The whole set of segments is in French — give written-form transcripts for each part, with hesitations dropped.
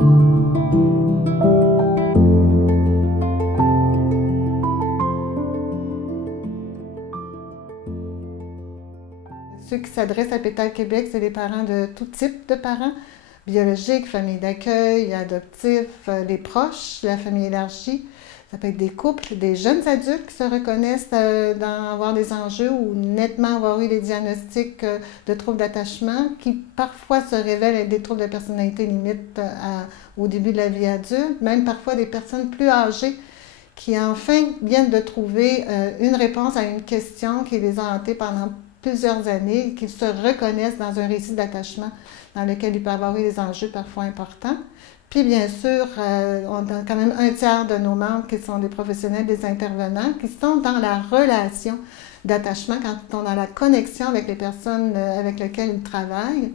Ceux qui s'adressent à Pétale Québec, c'est des parents de tout type de parents, biologiques, familles d'accueil, adoptifs, les proches, la famille élargie. Ça peut être des couples, des jeunes adultes qui se reconnaissent dans avoir des enjeux ou nettement avoir eu des diagnostics de troubles d'attachement qui parfois se révèlent être des troubles de personnalité limite au début de la vie adulte, même parfois des personnes plus âgées qui enfin viennent de trouver une réponse à une question qui les a hantés pendant plusieurs années, qu'ils se reconnaissent dans un récit d'attachement dans lequel il peut y avoir eu des enjeux parfois importants. Puis bien sûr, on a quand même un tiers de nos membres qui sont des professionnels, des intervenants, qui sont dans la relation d'attachement, quand ils sont dans la connexion avec les personnes avec lesquelles ils travaillent.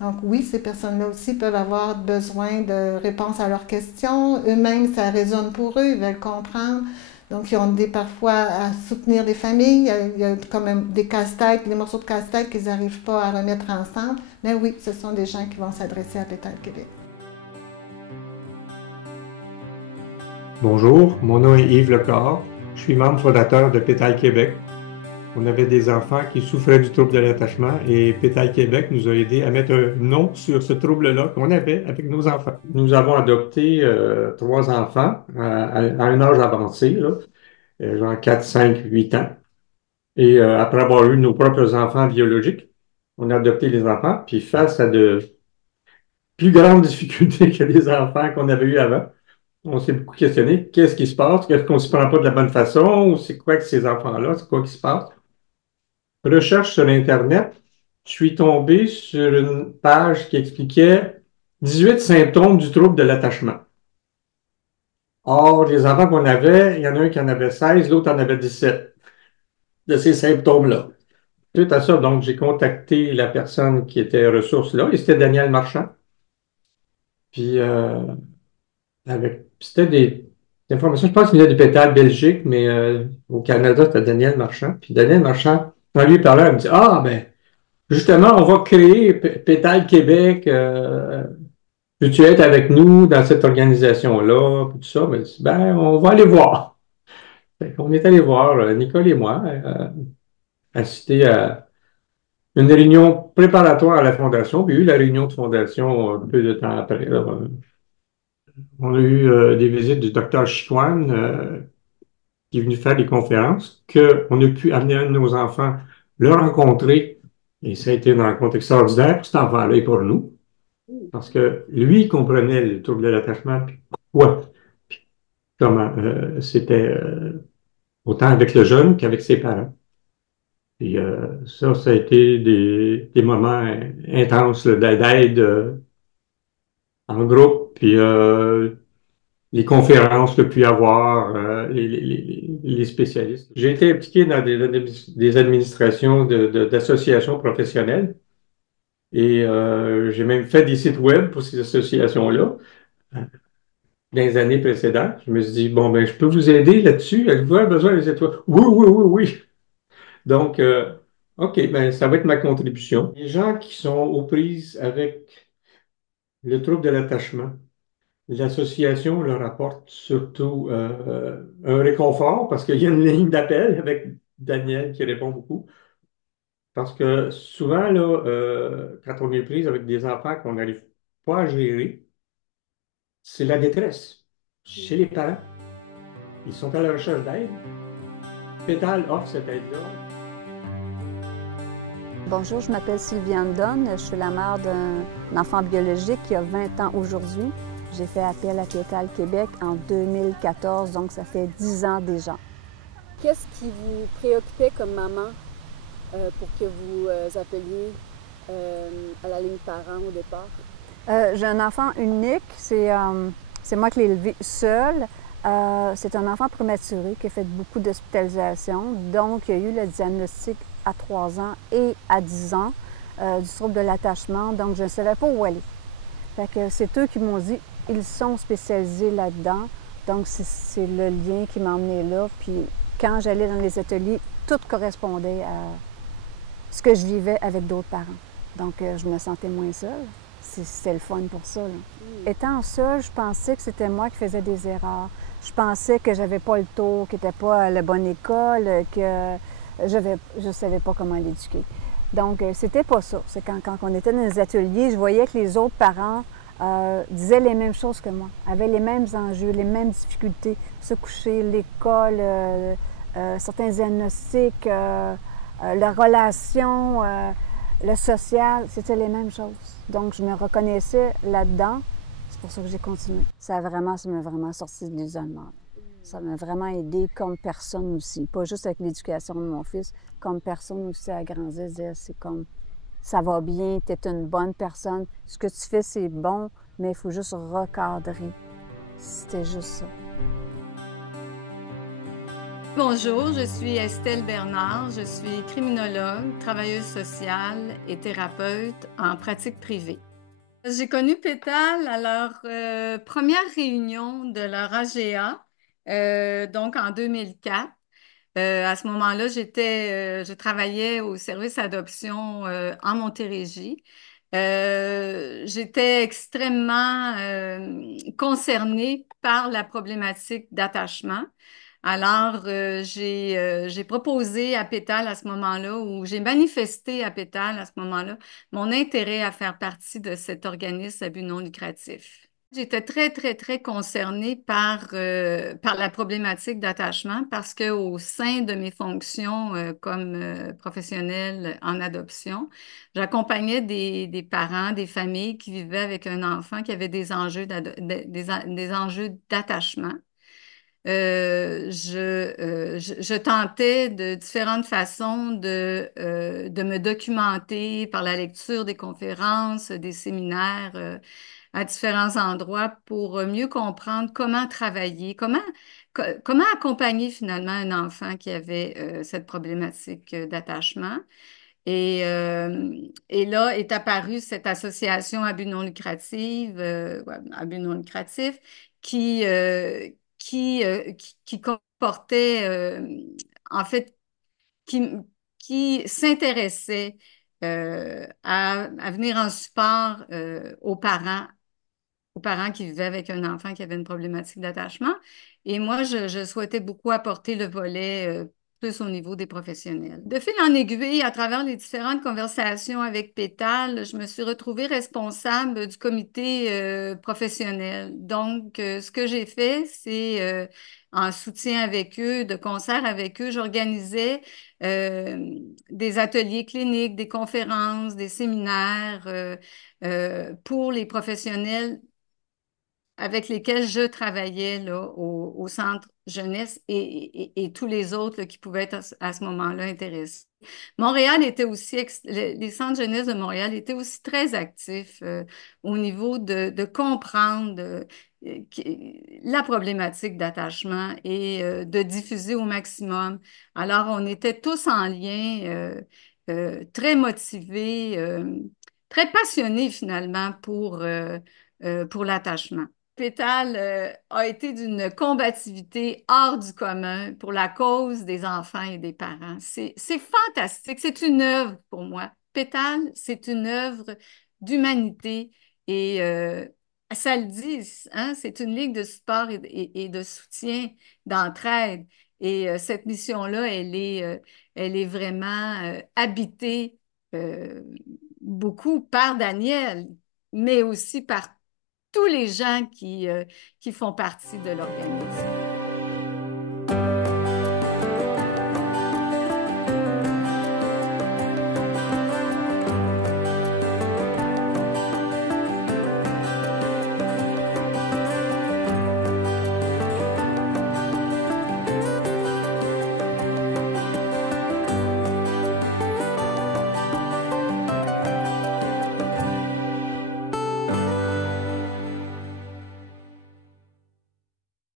Donc oui, ces personnes-là aussi peuvent avoir besoin de réponses à leurs questions. Eux-mêmes, ça résonne pour eux, ils veulent comprendre. Donc, ils ont parfois à soutenir des familles. Il y a quand même des casse-têtes, des morceaux de casse-tête qu'ils n'arrivent pas à remettre ensemble. Mais oui, ce sont des gens qui vont s'adresser à Pétale Québec. Bonjour, mon nom est Yves Lecor. Je suis membre fondateur de Pétale Québec. On avait des enfants qui souffraient du trouble de l'attachement et Pétale Québec nous a aidés à mettre un nom sur ce trouble-là qu'on avait avec nos enfants. Nous avons adopté 3 enfants à un âge avancé, là, genre 4, 5, 8 ans. Et après avoir eu nos propres enfants biologiques, on a adopté les enfants, puis face à de plus grandes difficultés que les enfants qu'on avait eus avant, on s'est beaucoup questionné, qu'est-ce qui se passe? Qu'est-ce qu'on ne se prend pas de la bonne façon? Ou c'est quoi que ces enfants-là? C'est quoi qui se passe? Recherche sur Internet, je suis tombé sur une page qui expliquait 18 symptômes du trouble de l'attachement. Or, les enfants qu'on avait, il y en a un qui en avait 16, l'autre en avait 17 de ces symptômes-là. Suite à ça, donc, j'ai contacté la personne qui était ressource là, et c'était Daniel Marchand. Puis, c'était des informations, je pense qu'il venait de Pétale, Belgique, mais au Canada, c'était Daniel Marchand. Puis Daniel Marchand, quand lui parlait, il me dit, ah, ben, justement, on va créer Pétale Québec. Peux-tu être avec nous dans cette organisation-là? Puis tout ça. Ben, je dis, ben, on va aller voir. On est allé voir, Nicole et moi, assister à une réunion préparatoire à la fondation, puis il y a eu la réunion de fondation un peu de temps après, là. On a eu des visites du docteur Chicoine qui est venu faire des conférences, qu'on a pu amener un de nos enfants le rencontrer. Et ça a été une rencontre extraordinaire pour cet enfant-là et pour nous. Parce que lui, il comprenait le trouble de l'attachement, puis pourquoi, puis comment c'était autant avec le jeune qu'avec ses parents. Puis ça a été des moments intenses là, d'aide en groupe, puis les conférences qu'il y a pu y avoir, les spécialistes. J'ai été impliqué dans des administrations d'associations professionnelles et j'ai même fait des sites web pour ces associations-là dans les années précédentes. Je me suis dit, bon, ben, je peux vous aider là-dessus. Avez-vous besoin des étoiles? Oui, oui, oui, oui. Donc, OK, ben, ça va être ma contribution. Les gens qui sont aux prises avec le trouble de l'attachement, l'association leur apporte surtout un réconfort parce qu'il y a une ligne d'appel avec Daniel qui répond beaucoup. Parce que souvent, là, quand on est prise avec des enfants qu'on n'arrive pas à gérer, c'est la détresse chez les parents. Ils sont à la recherche d'aide. Pétale offre cette aide-là. Bonjour, je m'appelle Sylviane Donne. Je suis la mère d'un enfant biologique qui a 20 ans aujourd'hui. J'ai fait appel à Pétale Québec en 2014, donc ça fait 10 ans déjà. Qu'est-ce qui vous préoccupait comme maman pour que vous appeliez à la ligne parents au départ? J'ai un enfant unique, c'est moi qui l'ai élevé seul. C'est un enfant prématuré qui a fait beaucoup d'hospitalisations, donc il y a eu le diagnostic à 3 ans et à 10 ans du trouble de l'attachement, donc je ne savais pas où aller. Fait que c'est eux qui m'ont dit, ils sont spécialisés là-dedans, donc c'est le lien qui m'a emmené là. Puis quand j'allais dans les ateliers, tout correspondait à ce que je vivais avec d'autres parents. Donc je me sentais moins seule. c'était le fun pour ça, là. Étant seule, je pensais que c'était moi qui faisais des erreurs. Je pensais que j'avais pas le tour, que n'était pas à la bonne école, que je savais pas comment l'éduquer. Donc, c'était pas ça. C'est quand on était dans les ateliers, je voyais que les autres parents disaient les mêmes choses que moi, avaient les mêmes enjeux, les mêmes difficultés, se coucher, l'école, certains diagnostics, la relation, le social, c'était les mêmes choses. Donc, je me reconnaissais là-dedans. C'est pour ça que j'ai continué. Ça m'a vraiment sorti de l'isolement. Ça m'a vraiment aidé comme personne aussi. Pas juste avec l'éducation de mon fils, comme personne aussi à grandir. C'est comme, ça va bien, tu es une bonne personne. Ce que tu fais, c'est bon, mais il faut juste recadrer. C'était juste ça. Bonjour, je suis Estelle Bernard. Je suis criminologue, travailleuse sociale et thérapeute en pratique privée. J'ai connu Pétale à leur première réunion de leur AGA, donc en 2004. À ce moment-là, je travaillais au service adoption en Montérégie. J'étais extrêmement concernée par la problématique d'attachement. Alors, j'ai proposé à Pétale à ce moment-là, ou j'ai manifesté à Pétale à ce moment-là, mon intérêt à faire partie de cet organisme à but non lucratif. J'étais très, très, très concernée par la problématique d'attachement parce qu'au sein de mes fonctions comme professionnelle en adoption, j'accompagnais des parents, des familles qui vivaient avec un enfant qui avait des enjeux des enjeux d'attachement. Je tentais de différentes façons de me documenter par la lecture des conférences, des séminaires à différents endroits pour mieux comprendre comment travailler, comment accompagner finalement un enfant qui avait cette problématique d'attachement. Et là est apparue cette association à but non lucratif, ouais, à but non lucratif, qui, qui comportait, en fait, qui, qui s'intéressait à venir en support aux parents qui vivaient avec un enfant qui avait une problématique d'attachement. Et moi, je souhaitais beaucoup apporter le volet plus au niveau des professionnels. De fil en aiguille, à travers les différentes conversations avec Pétale, je me suis retrouvée responsable du comité professionnel. Donc, ce que j'ai fait, c'est en soutien avec eux, de concert avec eux, j'organisais des ateliers cliniques, des conférences, des séminaires pour les professionnels avec lesquels je travaillais là, au centre jeunesse et tous les autres là, qui pouvaient être à ce moment-là intéressés. Montréal était aussi, les centres jeunesse de Montréal étaient aussi très actifs au niveau de comprendre la problématique d'attachement et de diffuser au maximum. Alors, on était tous en lien, très motivés, très passionnés finalement pour l'attachement. Pétale a été d'une combativité hors du commun pour la cause des enfants et des parents. C'est fantastique. C'est une œuvre pour moi. Pétale, c'est une œuvre d'humanité et ça le dit, hein, c'est une ligue de support et de soutien, d'entraide. Et cette mission-là, elle est vraiment habitée beaucoup par Daniel, mais aussi par tous les gens qui font partie de l'organisme.